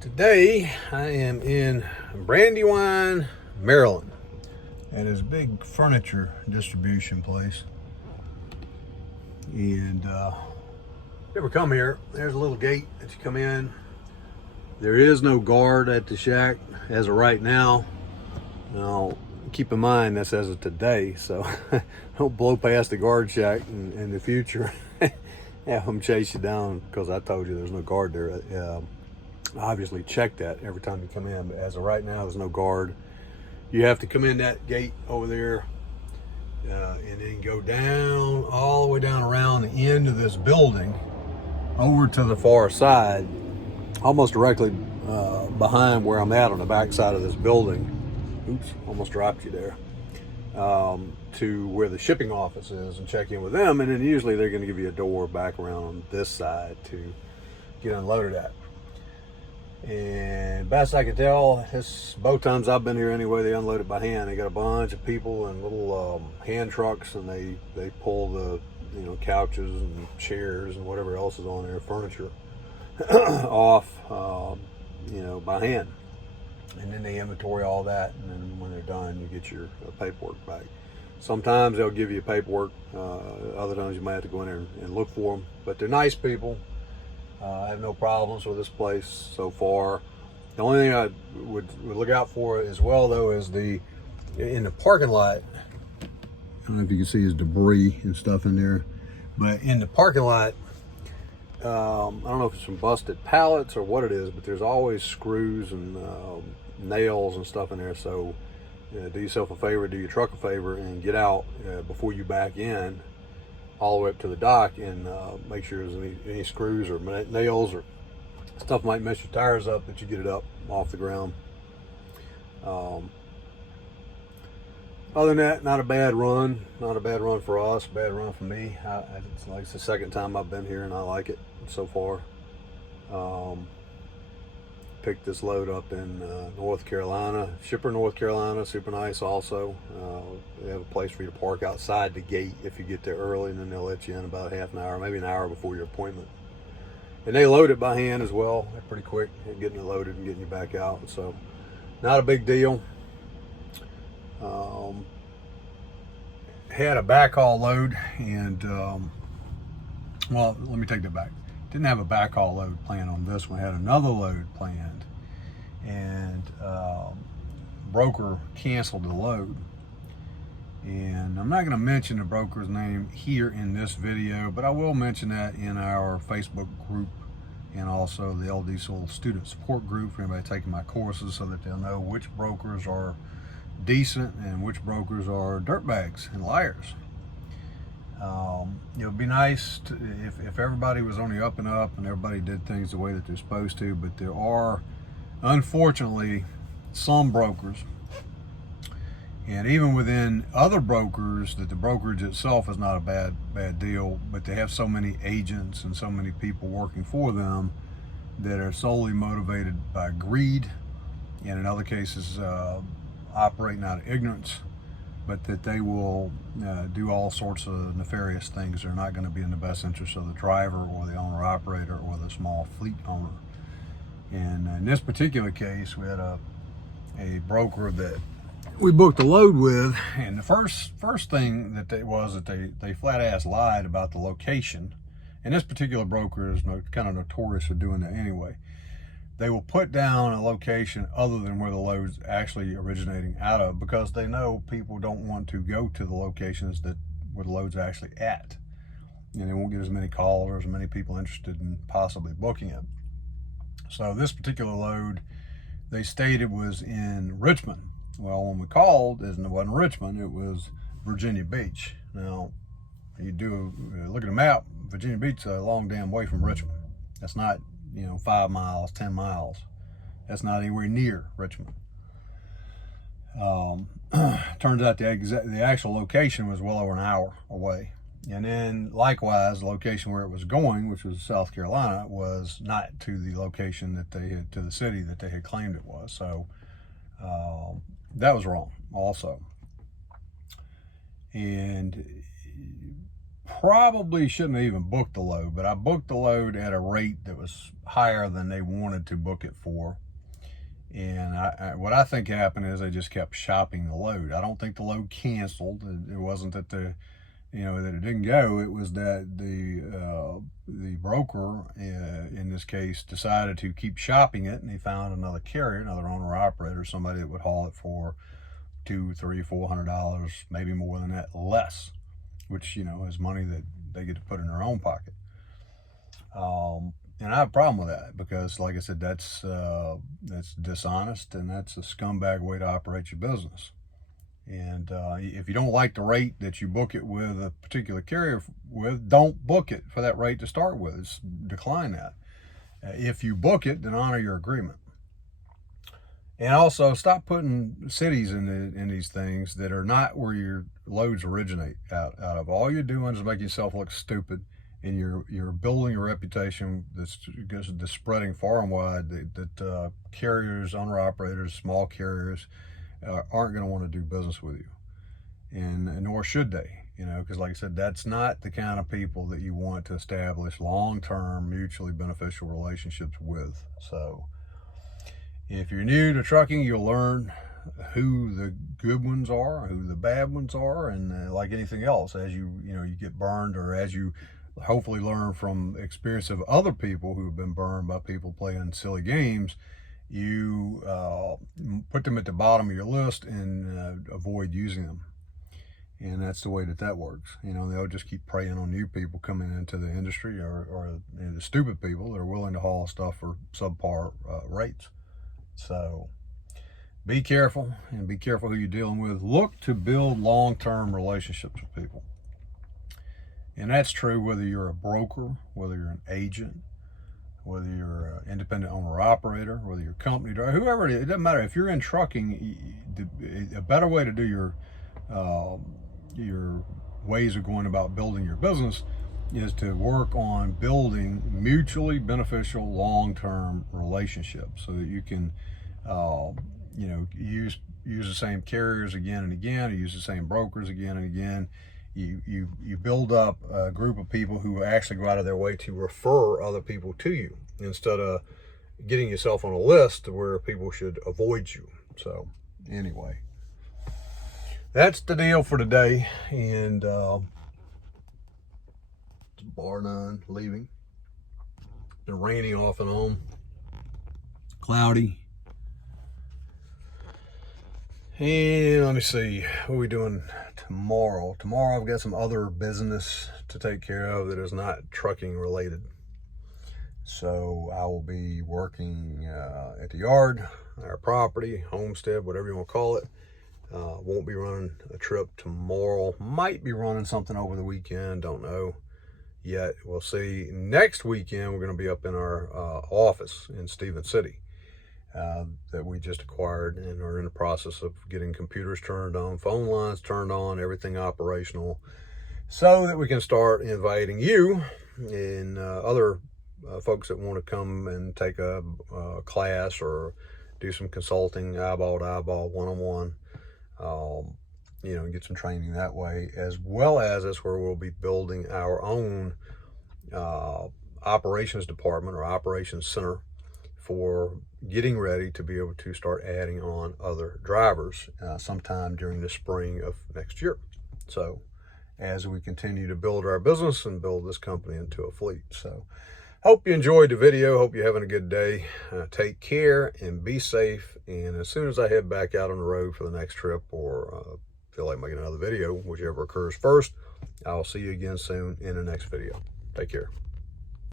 Today I am in Brandywine, Maryland, at his big furniture distribution place. And if you ever come here, there's a little gate that you come in. There is no guard at the shack as of right now. Now, keep in mind that's as of today, so don't blow past the guard shack in the future. Have them chase you down because I told you there's no guard there. Obviously check that every time you come in, but as of right now there's no guard. You have to come in that gate over there and then go down all the way down around the end of this building over to the far side, almost directly behind where I'm at on the back side of this building. Oops, almost dropped you there. To where the shipping office is and check in with them, and then usually they're going to give you a door back around on this side to get unloaded at. And best I can tell, this both times I've been here anyway, they unload it by hand. They got a bunch of people in little hand trucks, and they pull the couches and chairs and whatever else is on there, furniture, off by hand. And then they inventory all that, and then when they're done, you get your paperwork back. Sometimes they'll give you paperwork. Other times you might have to go in there and look for them. But they're nice people. I have no problems with this place so far. The only thing I would look out for as well, though, is in the parking lot. I don't know if you can see his debris and stuff in there, but in the parking lot, I don't know if it's some busted pallets or what it is, but there's always screws and nails and stuff in there. So do yourself a favor, do your truck a favor, and get out before you back in all the way up to the dock, and make sure there's any screws or nails or stuff might mess your tires up, that you get it up off the ground. Other than that, not a bad run for us, bad run for me. It's the second time I've been here and I like it so far. Picked this load up in North Carolina, Shipper, North Carolina, super nice also. They have a place for you to park outside the gate if you get there early, and then they'll let you in about half an hour, maybe an hour before your appointment. And they load it by hand as well. They're pretty quick at getting it loaded and getting you back out, so not a big deal. Had a backhaul load, and well, let me take that back. Didn't have a backhaul load planned on this one. Had another load planned, and broker canceled the load. And I'm not going to mention the broker's name here in this video, but I will mention that in our Facebook group and also the LD Soul student support group for anybody taking my courses, so that they'll know which brokers are decent and which brokers are dirtbags and liars. It would be nice if everybody was on the up and up and everybody did things the way that they're supposed to, but there are, unfortunately, some brokers, and even within other brokers, that the brokerage itself is not a bad deal, but they have so many agents and so many people working for them that are solely motivated by greed, and in other cases operating out of ignorance, but that they will do all sorts of nefarious things. They're not going to be in the best interest of the driver or the owner-operator or the small fleet owner. And in this particular case, we had a broker that we booked a load with, and the first thing that they flat-ass lied about the location. And this particular broker is kind of notorious for doing that anyway. They will put down a location other than where the load's actually originating out of, because they know people don't want to go to the locations where the load's actually at. And they won't get as many calls or as many people interested in possibly booking it. So this particular load, they stated, was in Richmond. Well, when we called, it wasn't Richmond, it was Virginia Beach. Now, you do look at a map, Virginia Beach is a long damn way from Richmond. That's not 5 miles, 10 miles. That's not anywhere near Richmond. Turns out the actual location was well over an hour away. And then likewise, the location where it was going, which was South Carolina, was not to the location to the city that they had claimed it was. So that was wrong also. And probably shouldn't have even booked the load, but I booked the load at a rate that was higher than they wanted to book it for. And what I think happened is they just kept shopping the load. I don't think the load canceled. It wasn't that that it didn't go. It was that the broker, in this case, decided to keep shopping it, and he found another carrier, another owner operator, somebody that would haul it for $200, $300, $400, maybe more than that, less, which is money that they get to put in their own pocket. And I have a problem with that because, like I said, that's dishonest, and that's a scumbag way to operate your business. And if you don't like the rate that you book it with a particular carrier with, don't book it for that rate to start with. It's decline that. If you book it, then honor your agreement. And also, stop putting cities in these things that are not where your loads originate out of. All you're doing is making yourself look stupid, and you're building a reputation that's spreading far and wide that carriers, owner-operators, small carriers aren't going to want to do business with you, and nor should they, because like I said, that's not the kind of people that you want to establish long-term, mutually beneficial relationships with. So if you're new to trucking, you'll learn who the good ones are, who the bad ones are, and like anything else, as you get burned, or as you hopefully learn from experience of other people who have been burned by people playing silly games, you put them at the bottom of your list and avoid using them. And that's the way that works. They'll just keep preying on new people coming into the industry, or the stupid people that are willing to haul stuff for subpar rates. So be careful, and be careful who you're dealing with. Look to build long-term relationships with people. And that's true whether you're a broker, whether you're an agent, whether you're an independent owner-operator, whether you're a company driver, whoever it is. It doesn't matter. If you're in trucking, a better way to do your ways of going about building your business is to work on building mutually beneficial long-term relationships, so that you can use the same carriers again and again, or use the same brokers again and again. You build up a group of people who actually go out of their way to refer other people to you, instead of getting yourself on a list where people should avoid you. So anyway, that's the deal for today. And bar none, leaving. It's been raining off and on, cloudy. And let me see, what are we doing tomorrow? Tomorrow I've got some other business to take care of that is not trucking related. So I will be working at the yard, our property, homestead, whatever you want to call it. Won't be running a trip tomorrow. Might be running something over the weekend, don't know yet. We'll see. Next weekend we're going to be up in our office in Stephens City. That we just acquired, and are in the process of getting computers turned on, phone lines turned on, everything operational, so that we can start inviting you and other folks that want to come and take a class or do some consulting, eyeball to eyeball, one-on-one, get some training that way, as well as that's where we'll be building our own operations department or operations center, for getting ready to be able to start adding on other drivers sometime during the spring of next year. So as we continue to build our business and build this company into a fleet. So hope you enjoyed the video. Hope you're having a good day. Take care and be safe. And as soon as I head back out on the road for the next trip, or feel like making another video, whichever occurs first, I'll see you again soon in the next video. Take care.